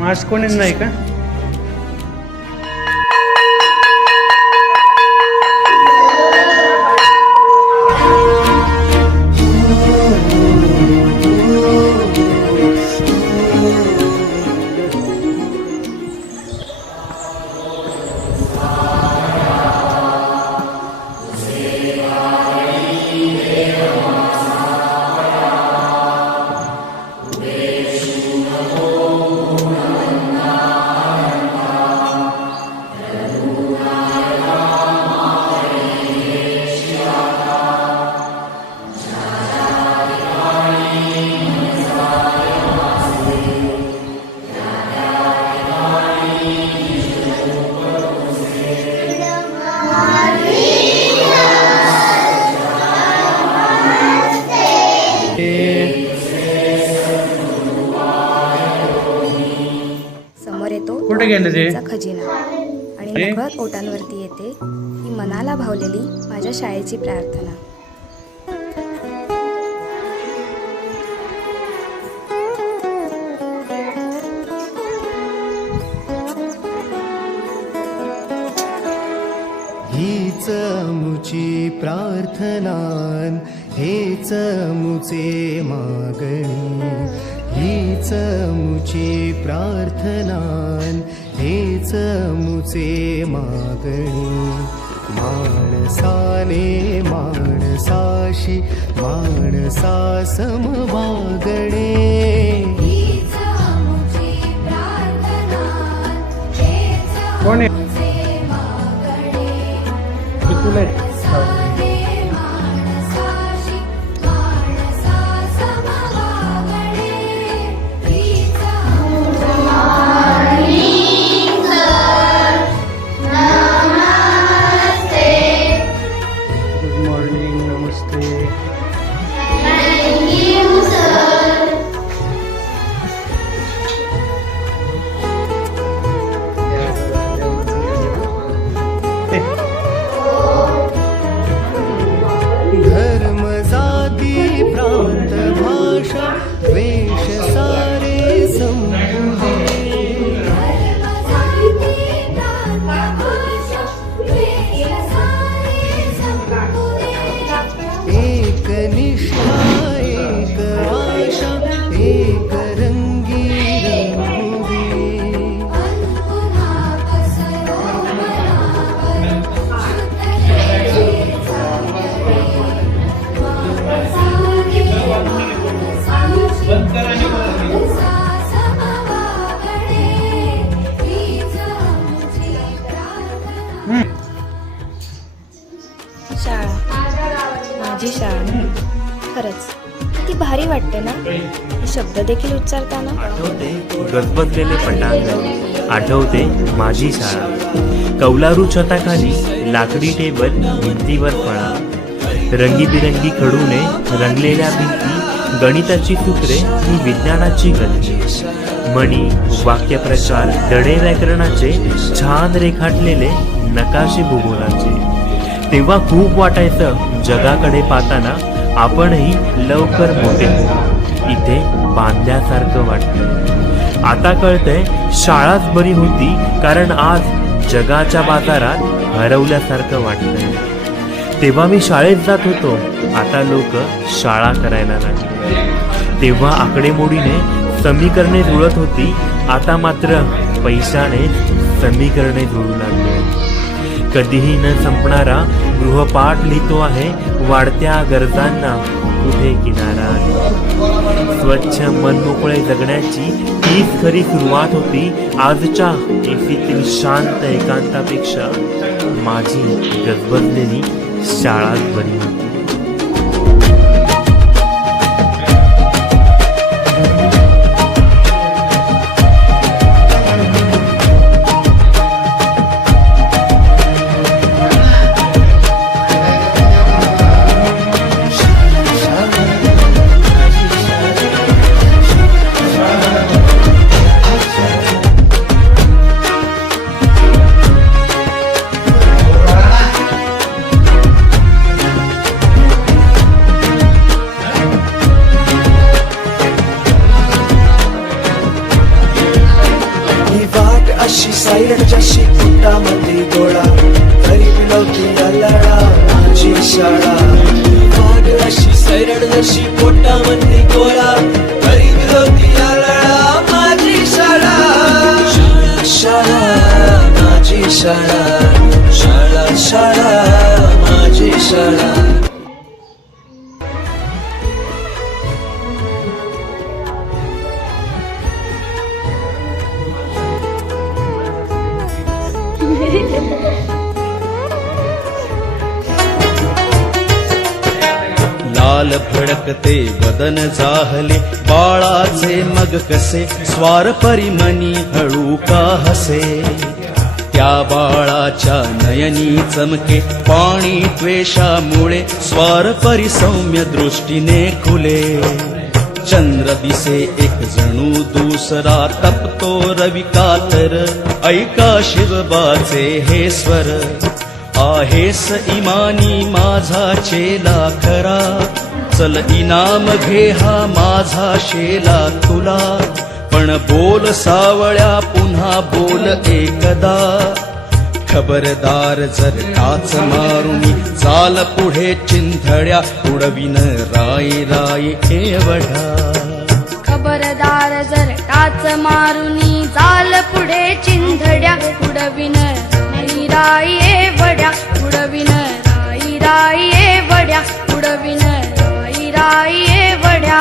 Mask कोणी नाही का? समोर येतो कुठे गेले ते खजिना आणि नकळत ओटांवरती येते ही मनाला भावलेली माझ्या शाळेची प्रार्थना. हीच मुची प्रार्थनान हेच मुचे मागणी. हीच मुची प्रार्थनान हेच मुचे मागणी. माणसाने माणसाशी माणसा समवागणे. कोण आहे? तुला गुड मॉर्निंग, नमस्ते. धर्म जाती प्रांत भाषा वेश सारे संबुधे. एक निष्ठा एक आशा एक रंगी रंगोली. शाळा, माझी शाळा. खरंच किती भारी वाटते ना हे शब्द देखील उच्चारताना. आठवते गजबजलेले पटांगण, आठवते माझी शाळा. कौलारू छताखाली लाकडी टेबल, भिंतीवर फळा, रंगीबिरंगी खडूने रंगलेल्या भिंती, गणिताची सूत्रे ही विज्ञानाची गती. म्हणी, वाक्यप्रचार, धडे व्याकरणाचे, छान रेखाटलेले नकाशे भूगोलाचे. तेव्हा खूप वाटायचं जगाकडे पाहताना आपणही लवकर मोठे होऊ. इथे बांधल्यासारखं वाटतं. आता कळतंय शाळाच बरी होती, कारण आज जगाच्या बाजारात हरवल्यासारखं वाटतंय. तेव्हा मी शाळेत जात होतो, आता लोक शाळा करायला लागले. तेव्हा आकडेमोडीने समीकरणे जुळत होती, आता मात्र पैशाने समीकरणे जुळू लागले. कधीही न संपणारा गृहपाठ लिहितो आहे, वाढत्या गरजांना कुठे किनारा आहे. स्वच्छ मनमोकळे जगण्याची हीच खरी सुरुवात होती. आजच्या एसीतील शांत एकांतापेक्षा माझी गजबजलेली शाळाच बरी होती. अशी सायरट जशी पोटामध्ये गोळा तरी मिळवती लढा माझी शाळा. वाट अशी सायरट जशी पोटामध्ये गोळा तरी मिळवती लढा माझी शाळा. शाळा शाळा माझी शाळा, शाळा शाळा माझी शाळा. लाल फडकते वदन जाहले बाळाचे मग कसे स्वार परिमनी हळू का हसे. त्या बाळाच्या नयनी चमके पाणी त्वेषामुळे स्वार परिसौम्य दृष्टीने खुले. चंद्र दिसे एक जणू दुसरा तपतो रवी कातर ऐका शिवबाचे हे स्वर. आहेस इमानी माझा चेला खरा चल इनाम घे हा माझा शेला तुला. पण बोल सावळ्या पुन्हा बोल एकदा खबरदार जर टाच मारुनी चाल पुढे चिंधड्या उडविन राय राय एवढा. खबरदार जर टाच मारुनी चाल पुढे चिंधड्या उडविन राई राई वड्या उडविन राई राई वड्या उडविन राई राई वड्या.